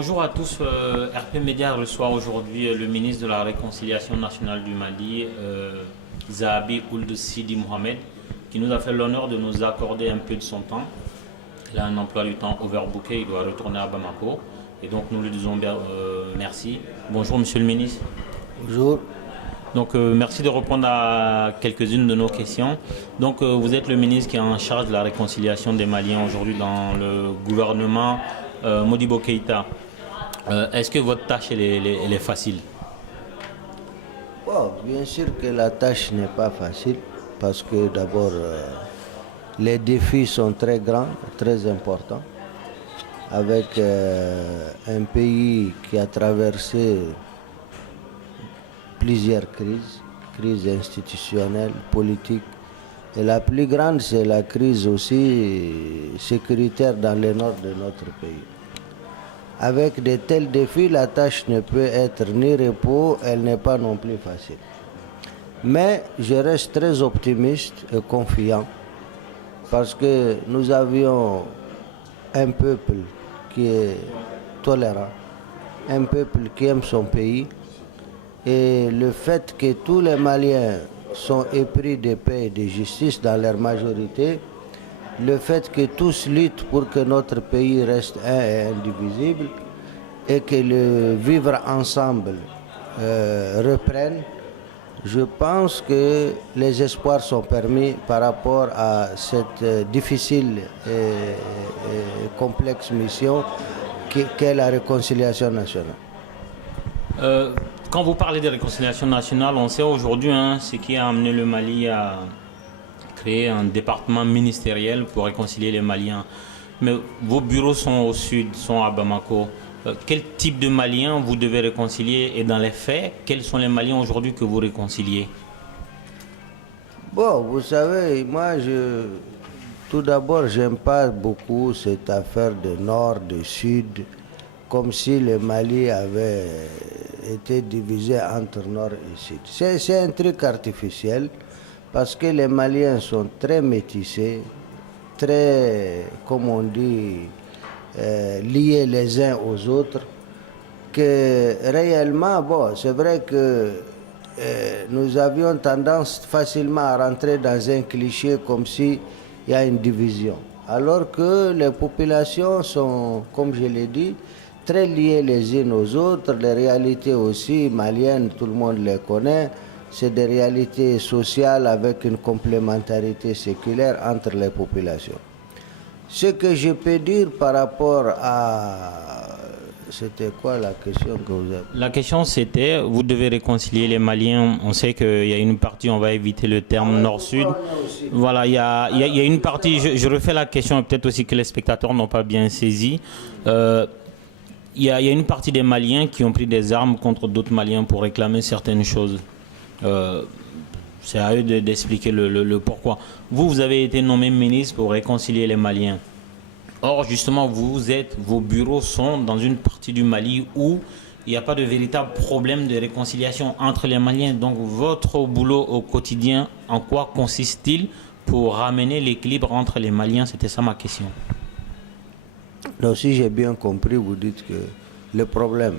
Bonjour à tous. RP Média reçoit aujourd'hui le ministre de la Réconciliation nationale du Mali, Zahabi Ould Sidi Mohamed, qui nous a fait l'honneur de nous accorder un peu de son temps. Il a un emploi du temps overbooké, il doit retourner à Bamako. Et donc nous lui disons merci. Bonjour Monsieur le ministre. Bonjour. Donc merci de répondre à quelques-unes de nos questions. Donc vous êtes le ministre qui est en charge de la réconciliation des Maliens aujourd'hui dans le gouvernement Modibo Keïta. Est-ce que votre tâche elle est facile? Bon, bien sûr que la tâche n'est pas facile parce que d'abord les défis sont très grands, très importants, avec un pays qui a traversé plusieurs crises institutionnelles, politiques. Et la plus grande, c'est la crise aussi sécuritaire dans le nord de notre pays. Avec de tels défis, la tâche ne peut être ni repos, elle n'est pas non plus facile. Mais je reste très optimiste et confiant parce que nous avions un peuple qui est tolérant, un peuple qui aime son pays. Et le fait que tous les Maliens sont épris de paix et de justice dans leur majorité, le fait que tous luttent pour que notre pays reste un et indivisible et que le vivre ensemble reprenne, je pense que les espoirs sont permis par rapport à cette difficile et complexe mission qu'est la réconciliation nationale. Quand vous parlez de réconciliation nationale, on sait aujourd'hui ce qui a amené le Mali à créer un département ministériel pour réconcilier les Maliens. Mais vos bureaux sont au sud, sont à Bamako. Quel type de Maliens vous devez réconcilier et dans les faits, quels sont les Maliens aujourd'hui que vous réconciliez? Bon, vous savez, moi, tout d'abord, j'aime pas beaucoup cette affaire de nord, de sud, comme si le Mali avait été divisé entre nord et sud. C'est un truc artificiel parce que les Maliens sont très métissés, très, comme on dit, liés les uns aux autres, que réellement, bon, c'est vrai que nous avions tendance facilement à rentrer dans un cliché comme s'il y a une division. Alors que les populations sont, comme je l'ai dit, très liées les unes aux autres. Les réalités aussi maliennes, tout le monde les connaît. C'est des réalités sociales avec une complémentarité séculaire entre les populations. Ce que je peux dire par rapport à... C'était quoi la question que vous avez? La question c'était, vous devez réconcilier les Maliens. On sait qu'il y a une partie, on va éviter le terme nord-sud. Voilà, il y a une partie, je refais la question, peut-être aussi que les spectateurs n'ont pas bien saisi. Il y a une partie des Maliens qui ont pris des armes contre d'autres Maliens pour réclamer certaines choses. C'est à eux d'expliquer le pourquoi. Vous avez été nommé ministre pour réconcilier les Maliens. Or, justement, vos bureaux sont dans une partie du Mali où il n'y a pas de véritable problème de réconciliation entre les Maliens. Donc, votre boulot au quotidien, en quoi consiste-t-il pour ramener l'équilibre entre les Maliens? C'était ça ma question. Donc, si j'ai bien compris, vous dites que le problème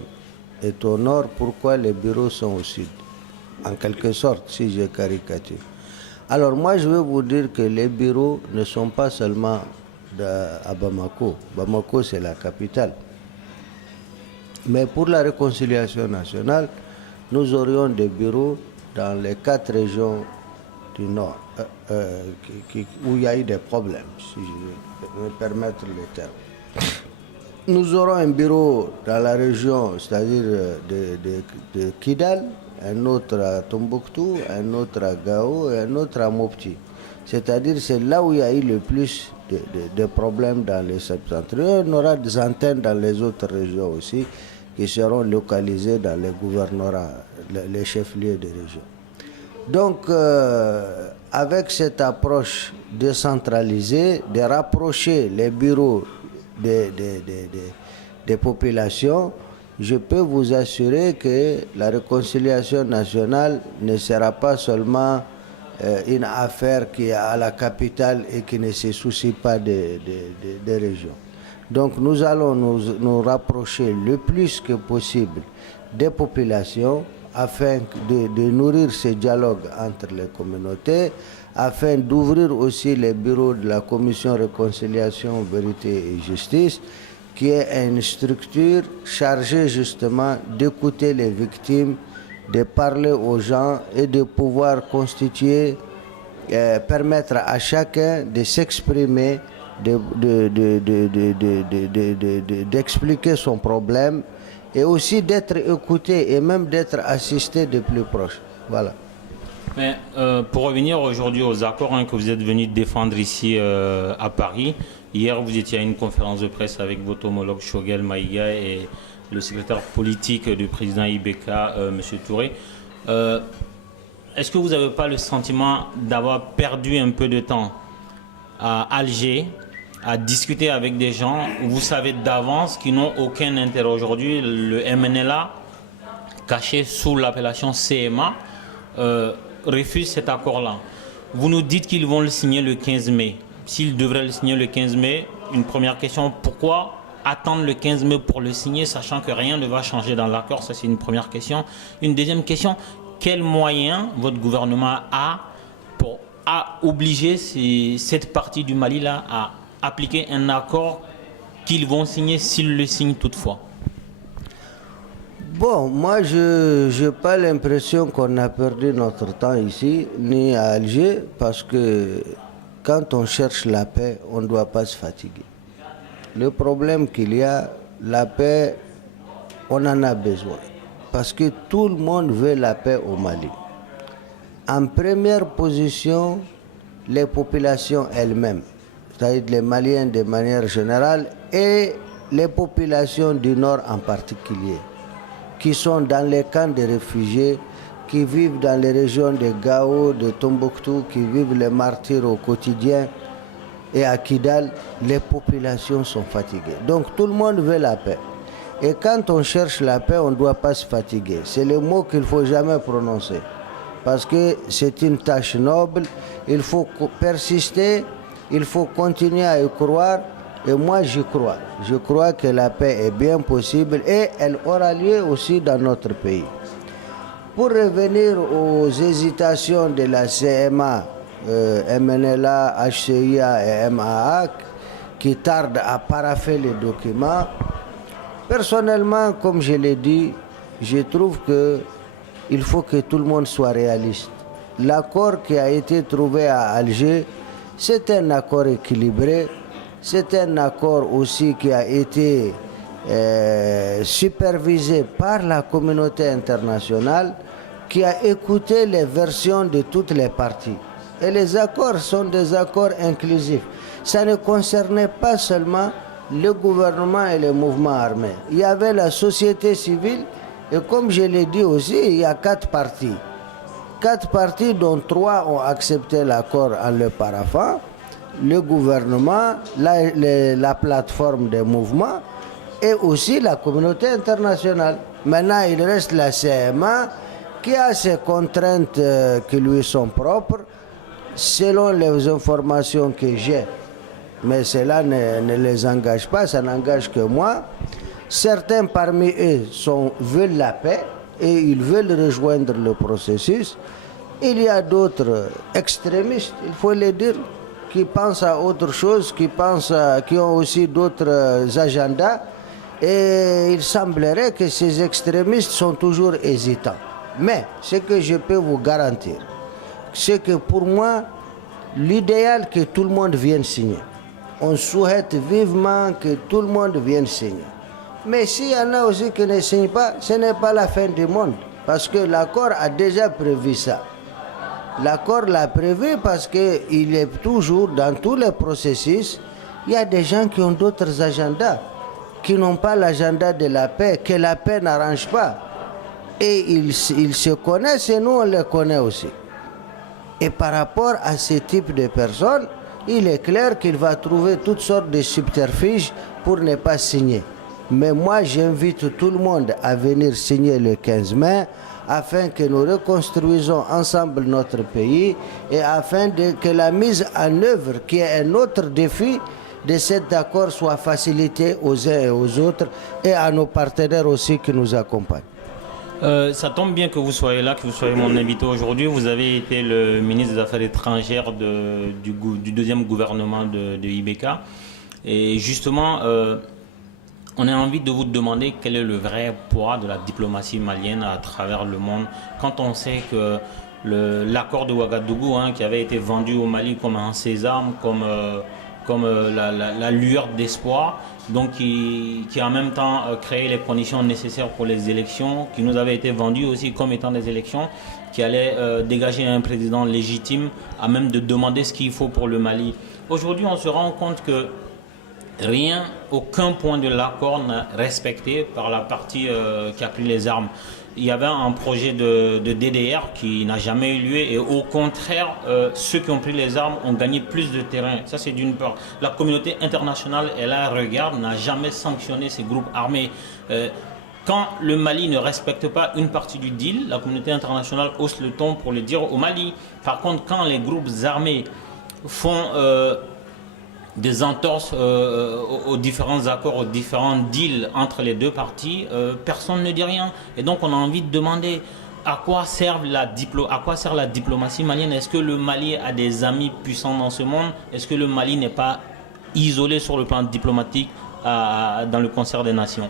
est au nord, pourquoi les bureaux sont au sud? En quelque sorte, si je caricature. Alors, moi, je veux vous dire que les bureaux ne sont pas seulement à Bamako. Bamako, c'est la capitale. Mais pour la réconciliation nationale, nous aurions des bureaux dans les 4 régions du nord, où il y a eu des problèmes, si je peux me permettre le terme. Nous aurons un bureau dans la région, c'est-à-dire de Kidal, un autre à Tombouctou, un autre à Gao et un autre à Mopti. C'est-à-dire c'est là où il y a eu le plus de problèmes dans les septentrions. On aura des antennes dans les autres régions aussi qui seront localisées dans les gouvernorats, les chefs-lieux des régions. Donc, avec cette approche décentralisée, de rapprocher les bureaux des populations, je peux vous assurer que la réconciliation nationale ne sera pas seulement une affaire qui est à la capitale et qui ne se soucie pas des régions. Donc nous allons nous rapprocher le plus que possible des populations afin de nourrir ce dialogue entre les communautés, afin d'ouvrir aussi les bureaux de la Commission Réconciliation, Vérité et Justice, qui est une structure chargée justement d'écouter les victimes, de parler aux gens et de pouvoir constituer, permettre à chacun de s'exprimer, d'expliquer son problème et aussi d'être écouté et même d'être assisté de plus proche. Voilà. Mais, pour revenir aujourd'hui aux accords que vous êtes venus défendre ici à Paris, hier vous étiez à une conférence de presse avec votre homologue Choguel Maïga et le secrétaire politique du président IBK, M. Touré. Est-ce que vous n'avez pas le sentiment d'avoir perdu un peu de temps à Alger, à discuter avec des gens où vous savez d'avance qu'ils n'ont aucun intérêt aujourd'hui? Le MNLA, caché sous l'appellation CMA, refuse cet accord-là. Vous nous dites qu'ils vont le signer le 15 mai. S'ils devraient le signer le 15 mai, une première question, pourquoi attendre le 15 mai pour le signer, sachant que rien ne va changer dans l'accord? Ça, c'est une première question. Une deuxième question, quels moyens votre gouvernement a pour obliger cette partie du Mali-là à appliquer un accord qu'ils vont signer s'ils le signent toutefois? Bon, moi je n'ai pas l'impression qu'on a perdu notre temps ici, ni à Alger, parce que quand on cherche la paix, on ne doit pas se fatiguer. Le problème qu'il y a, la paix, on en a besoin, parce que tout le monde veut la paix au Mali. En première position, les populations elles-mêmes, c'est-à-dire les Maliens de manière générale et les populations du Nord en particulier, qui sont dans les camps de réfugiés, qui vivent dans les régions de Gao, de Tombouctou, qui vivent les martyrs au quotidien, et à Kidal, les populations sont fatiguées. Donc tout le monde veut la paix. Et quand on cherche la paix, on ne doit pas se fatiguer. C'est le mot qu'il ne faut jamais prononcer. Parce que c'est une tâche noble, il faut persister, il faut continuer à y croire. Et moi, j'y crois. Je crois que la paix est bien possible et elle aura lieu aussi dans notre pays. Pour revenir aux hésitations de la CMA, MNLA, HCIA et MAA, qui tardent à paraffer les documents, personnellement, comme je l'ai dit, je trouve qu'il faut que tout le monde soit réaliste. L'accord qui a été trouvé à Alger, c'est un accord équilibré. C'est un accord aussi qui a été supervisé par la communauté internationale, qui a écouté les versions de toutes les parties. Et les accords sont des accords inclusifs. Ça ne concernait pas seulement le gouvernement et les mouvements armés. Il y avait la société civile et comme je l'ai dit aussi, il y a 4 parties. 4 parties dont 3 ont accepté l'accord en le paraphant. Le gouvernement, la plateforme des mouvements et aussi la communauté internationale. Maintenant, il reste la CMA qui a ses contraintes qui lui sont propres selon les informations que j'ai. Mais cela ne les engage pas, ça n'engage que moi. Certains parmi eux veulent la paix et ils veulent rejoindre le processus. Il y a d'autres extrémistes, il faut le dire, qui pensent à autre chose, qui ont aussi d'autres agendas. Et il semblerait que ces extrémistes sont toujours hésitants. Mais ce que je peux vous garantir, c'est que pour moi, l'idéal que tout le monde vienne signer. On souhaite vivement que tout le monde vienne signer. Mais s'il y en a aussi qui ne signent pas, ce n'est pas la fin du monde. Parce que l'accord a déjà prévu ça. L'accord l'a prévu parce qu'il est toujours, dans tous les processus, il y a des gens qui ont d'autres agendas, qui n'ont pas l'agenda de la paix, que la paix n'arrange pas. Et ils se connaissent et nous on les connaît aussi. Et par rapport à ce type de personnes, il est clair qu'il va trouver toutes sortes de subterfuges pour ne pas signer. Mais moi j'invite tout le monde à venir signer le 15 mai, afin que nous reconstruisons ensemble notre pays et afin que la mise en œuvre, qui est un autre défi, de cet accord soit facilité aux uns et aux autres et à nos partenaires aussi qui nous accompagnent. Ça tombe bien que vous soyez là, que vous soyez mon invité aujourd'hui. Vous avez été le ministre des Affaires étrangères du deuxième gouvernement de IBK. Et justement, on a envie de vous demander quel est le vrai poids de la diplomatie malienne à travers le monde, quand on sait que l'accord de Ouagadougou, qui avait été vendu au Mali comme un sésame, comme la lueur d'espoir, donc qui a en même temps créé les conditions nécessaires pour les élections, qui nous avait été vendu aussi comme étant des élections qui allaient dégager un président légitime à même de demander ce qu'il faut pour le Mali. Aujourd'hui, on se rend compte que aucun point de l'accord n'est respecté par la partie qui a pris les armes. Il y avait un projet de DDR qui n'a jamais eu lieu et au contraire, ceux qui ont pris les armes ont gagné plus de terrain. Ça, c'est d'une part. La communauté internationale, elle regarde, n'a jamais sanctionné ces groupes armés. Quand le Mali ne respecte pas une partie du deal, la communauté internationale hausse le ton pour le dire au Mali. Par contre, quand les groupes armés font des entorses aux différents accords, aux différents deals entre les deux parties, personne ne dit rien. Et donc on a envie de demander à quoi sert la diplomatie malienne. Est-ce que le Mali a des amis puissants dans ce monde? Est-ce que le Mali n'est pas isolé sur le plan diplomatique dans le concert des nations?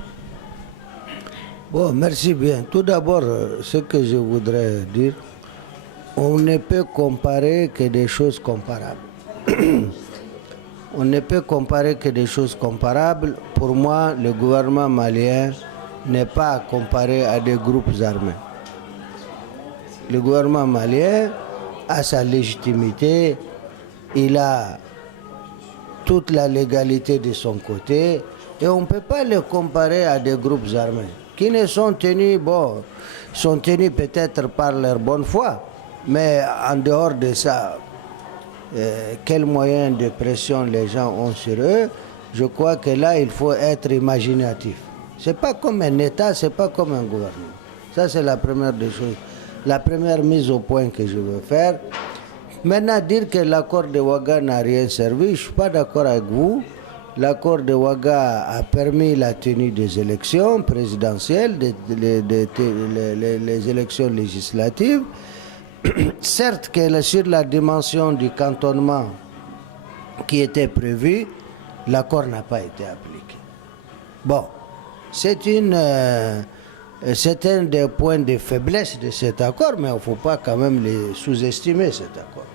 Bon, merci bien. Tout d'abord, ce que je voudrais dire, on ne peut comparer que des choses comparables. On ne peut comparer que des choses comparables. Pour moi, le gouvernement malien n'est pas à comparer à des groupes armés. Le gouvernement malien a sa légitimité, il a toute la légalité de son côté et on ne peut pas le comparer à des groupes armés qui ne sont tenus, sont tenus peut-être par leur bonne foi, mais en dehors de ça, quels moyens de pression les gens ont sur eux, je crois que là, il faut être imaginatif. Ce n'est pas comme un État, ce n'est pas comme un gouvernement. Ça, c'est la première des choses. La première mise au point que je veux faire. Maintenant, dire que l'accord de Ouaga n'a rien servi, je ne suis pas d'accord avec vous. L'accord de Ouaga a permis la tenue des élections présidentielles, les élections législatives. Certes que sur la dimension du cantonnement qui était prévu, l'accord n'a pas été appliqué. Bon, c'est un des points de faiblesse de cet accord, mais il ne faut pas quand même sous-estimer cet accord.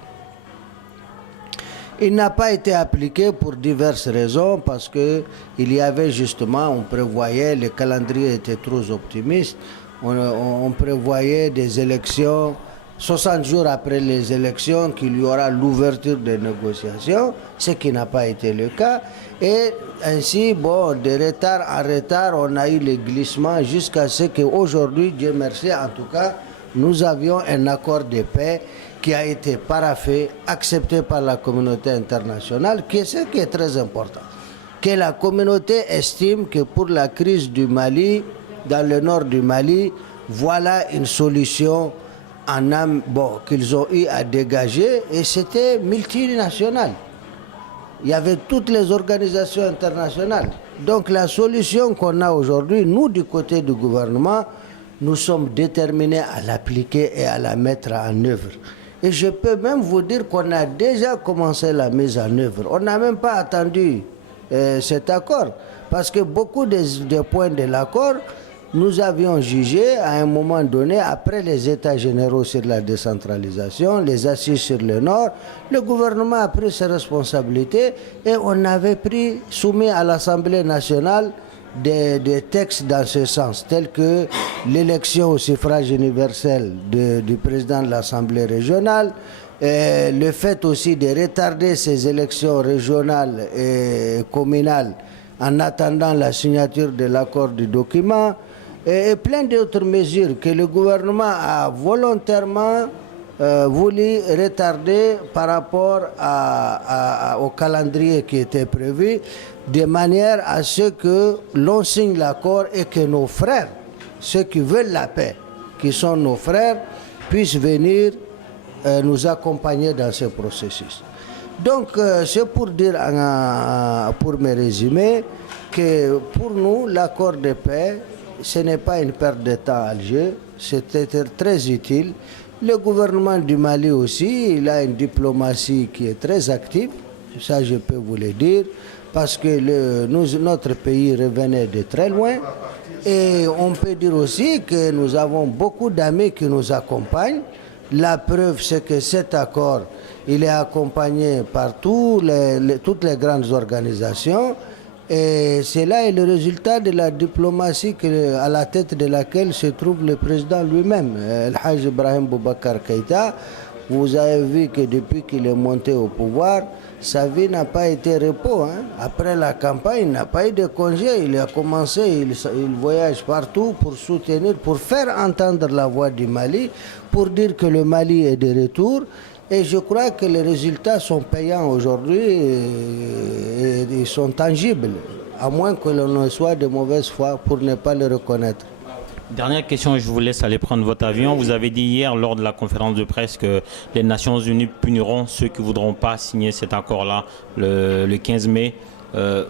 Il n'a pas été appliqué pour diverses raisons, parce qu'il y avait justement, on prévoyait, le calendrier était trop optimiste, on prévoyait des élections 60 jours après les élections, qu'il y aura l'ouverture des négociations, ce qui n'a pas été le cas. Et ainsi, de retard en retard, on a eu les glissements jusqu'à ce qu'aujourd'hui, Dieu merci, en tout cas, nous avions un accord de paix qui a été paraphé, accepté par la communauté internationale, ce qui est très important. Que la communauté estime que pour la crise du Mali, dans le nord du Mali, voilà une solution qu'ils ont eu à dégager, et c'était multinational. Il y avait toutes les organisations internationales. Donc la solution qu'on a aujourd'hui, nous du côté du gouvernement, nous sommes déterminés à l'appliquer et à la mettre en œuvre. Et je peux même vous dire qu'on a déjà commencé la mise en œuvre. On n'a même pas attendu cet accord, parce que beaucoup des points de l'accord, nous avions jugé à un moment donné, après les états généraux sur la décentralisation, les assises sur le Nord, le gouvernement a pris ses responsabilités et on avait soumis à l'Assemblée nationale des textes dans ce sens, tels que l'élection au suffrage universel du président de l'Assemblée régionale, et le fait aussi de retarder ces élections régionales et communales en attendant la signature de l'accord du document, et plein d'autres mesures que le gouvernement a volontairement voulu retarder par rapport au calendrier qui était prévu, de manière à ce que l'on signe l'accord et que nos frères, ceux qui veulent la paix, qui sont nos frères, puissent venir nous accompagner dans ce processus. Donc, c'est pour dire, pour me résumer, que pour nous, l'accord de paix, ce n'est pas une perte de temps à Alger, c'était très utile. Le gouvernement du Mali aussi, il a une diplomatie qui est très active, ça je peux vous le dire, parce que notre pays revenait de très loin. Et on peut dire aussi que nous avons beaucoup d'amis qui nous accompagnent. La preuve, c'est que cet accord, il est accompagné par toutes les grandes organisations. Et cela est le résultat de la diplomatie à la tête de laquelle se trouve le président lui-même, El Haj Ibrahim Boubacar Keïta. Vous avez vu que depuis qu'il est monté au pouvoir, sa vie n'a pas été repos. Après la campagne, il n'a pas eu de congé. Il a commencé, il voyage partout pour soutenir, pour faire entendre la voix du Mali, pour dire que le Mali est de retour. Et je crois que les résultats sont payants aujourd'hui et ils sont tangibles, à moins que l'on ne soit de mauvaise foi pour ne pas le reconnaître. Dernière question, je vous laisse aller prendre votre avion. Vous avez dit hier lors de la conférence de presse que les Nations Unies puniront ceux qui ne voudront pas signer cet accord-là le 15 mai.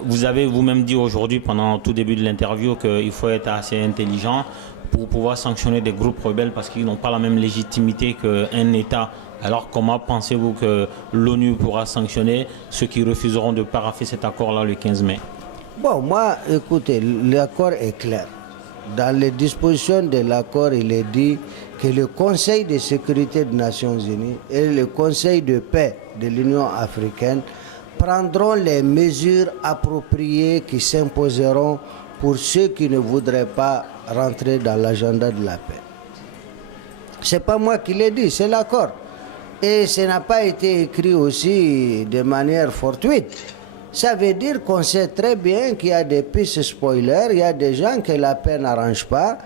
Vous avez vous-même dit aujourd'hui, pendant tout début de l'interview, qu'il faut être assez intelligent pour pouvoir sanctionner des groupes rebelles parce qu'ils n'ont pas la même légitimité qu'un État. Alors comment pensez-vous que l'ONU pourra sanctionner ceux qui refuseront de paraffer cet accord-là le 15 mai? Bon, moi, écoutez, l'accord est clair. Dans les dispositions de l'accord, il est dit que le Conseil de sécurité des Nations Unies et le Conseil de paix de l'Union africaine prendront les mesures appropriées qui s'imposeront pour ceux qui ne voudraient pas rentrer dans l'agenda de la paix. Ce n'est pas moi qui l'ai dit, c'est l'accord. Et ça n'a pas été écrit aussi de manière fortuite. Ça veut dire qu'on sait très bien qu'il y a des pistes spoilers, il y a des gens que la paix n'arrange pas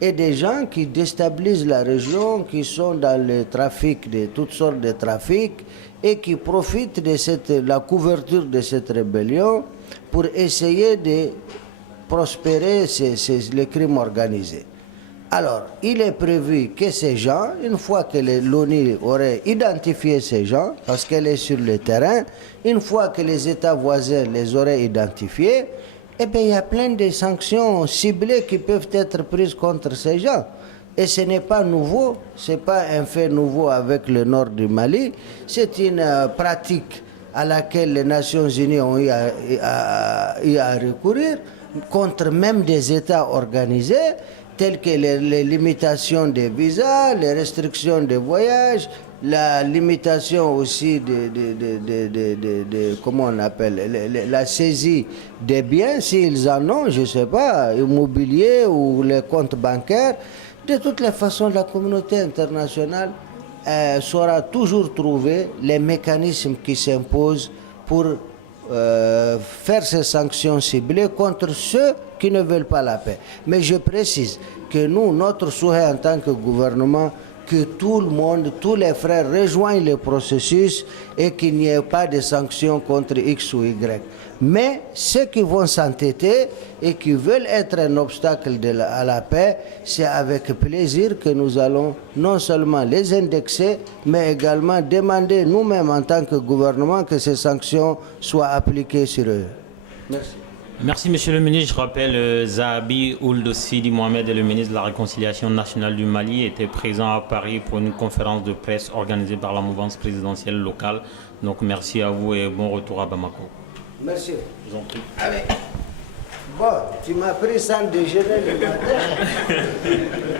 et des gens qui déstabilisent la région, qui sont dans le trafic, de toutes sortes de trafics et qui profitent de la couverture de cette rébellion pour essayer de prospérer les crimes organisés. Alors, il est prévu que ces gens, une fois que l'ONU aurait identifié ces gens, parce qu'elle est sur le terrain, une fois que les États voisins les auraient identifiés, eh bien, il y a plein de sanctions ciblées qui peuvent être prises contre ces gens. Et ce n'est pas nouveau, ce n'est pas un fait nouveau avec le nord du Mali, c'est une pratique à laquelle les Nations Unies ont eu à recourir contre même des États organisés, telles que les limitations des visas, les restrictions de voyage, la limitation aussi comment on appelle, la saisie des biens, s'ils en ont, je ne sais pas, immobilier ou les comptes bancaires. De toutes les façons, la communauté internationale saura toujours trouver les mécanismes qui s'imposent pour faire ces sanctions ciblées contre ceux qui ne veulent pas la paix. Mais je précise que nous, notre souhait en tant que gouvernement, que tout le monde, tous les frères rejoignent le processus et qu'il n'y ait pas de sanctions contre X ou Y. Mais ceux qui vont s'entêter et qui veulent être un obstacle à la paix, c'est avec plaisir que nous allons non seulement les indexer, mais également demander nous-mêmes en tant que gouvernement que ces sanctions soient appliquées sur eux. Merci. Merci, Monsieur le ministre. Je rappelle, Zahabi Ould Sidi Mohamed, le ministre de la Réconciliation nationale du Mali, était présent à Paris pour une conférence de presse organisée par la mouvance présidentielle locale. Donc, merci à vous et bon retour à Bamako. Merci. Je vous en prie. Allez. Bon, tu m'as pris sans déjeuner le matin.